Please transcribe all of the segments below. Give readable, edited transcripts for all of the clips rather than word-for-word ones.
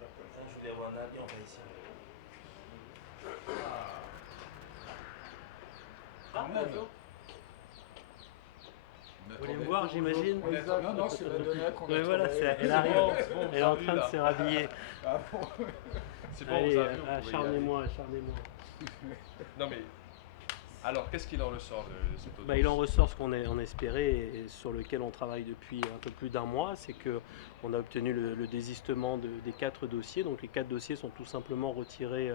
Je voulais avoir un avis, on va ici. Ah, bonjour. Vous voulez me voir, j'imagine? Non, non, c'est la Donna qu'on a Oui, voilà, trouvée. elle arrive. C'est bon, Elle est en train de se rhabiller. Ah bon. C'est bon, Allez, vous avez vu, vous pouvez y aller. acharnez-moi, acharnez-moi. Non mais, alors qu'est-ce qu'il en ressort de cette audience? Il en ressort ce qu'on espérait et sur lequel on travaille depuis un peu plus d'un mois, c'est qu'on a obtenu le désistement des 4 dossiers. Donc les 4 dossiers sont tout simplement retirés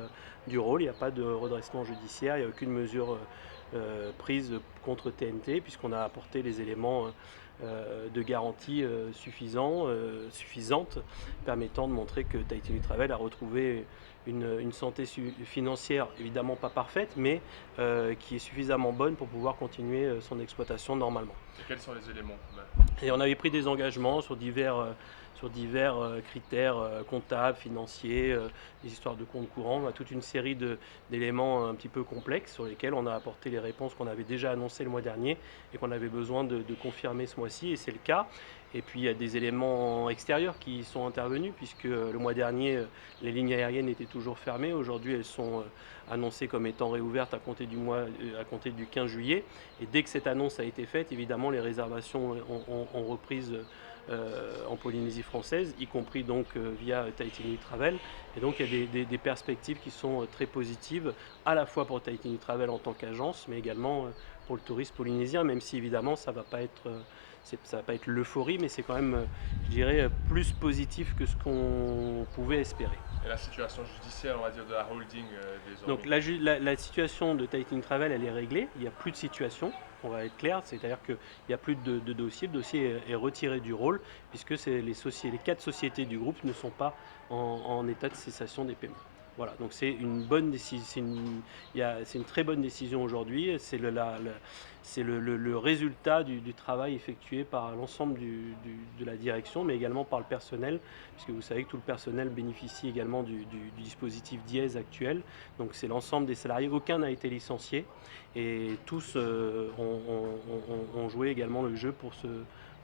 du rôle. Il n'y a pas de redressement judiciaire, il n'y a aucune mesure prise contre TNT puisqu'on a apporté les éléments de garantie suffisantes permettant de montrer que Tahiti Nui Travel a retrouvé une santé financière évidemment pas parfaite, mais qui est suffisamment bonne pour pouvoir continuer son exploitation normalement. Et quels sont les éléments? Et on avait pris des engagements sur divers critères comptables, financiers, des histoires de comptes courants, toute une série d'éléments un petit peu complexes sur lesquels on a apporté les réponses qu'on avait déjà annoncées le mois dernier et qu'on avait besoin de confirmer ce mois-ci, et c'est le cas. Et puis il y a des éléments extérieurs qui sont intervenus puisque le mois dernier les lignes aériennes étaient toujours fermées. Aujourd'hui elles sont annoncées comme étant réouvertes à compter du 15 juillet. Et dès que cette annonce a été faite, évidemment les réservations ont reprise en Polynésie française, y compris donc via Tahiti Nui Travel. Et donc il y a des perspectives qui sont très positives, à la fois pour Tahiti Nui Travel en tant qu'agence, mais également pour le tourisme polynésien, même si évidemment ça va pas être l'euphorie, mais c'est quand même, je dirais, plus positif que ce qu'on pouvait espérer. Et la situation judiciaire, on va dire, de la holding désormais? Donc la situation de Tahiti Nui Travel, elle est réglée, il n'y a plus de situation, on va être clair, c'est-à-dire qu'il n'y a plus de dossier, le dossier est retiré du rôle, puisque les 4 sociétés du groupe ne sont pas en état de cessation des paiements. Voilà, donc c'est une bonne décision, c'est une très bonne décision aujourd'hui, c'est le résultat du travail effectué par l'ensemble de la direction, mais également par le personnel, puisque vous savez que tout le personnel bénéficie également du dispositif dièse actuel. Donc c'est l'ensemble des salariés, aucun n'a été licencié, et tous ont joué également le jeu pour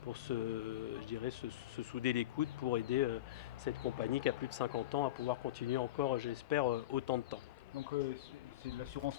je dirais, se souder les coudes pour aider cette compagnie qui a plus de 50 ans à pouvoir continuer encore, j'espère, autant de temps. Donc c'est de l'assurance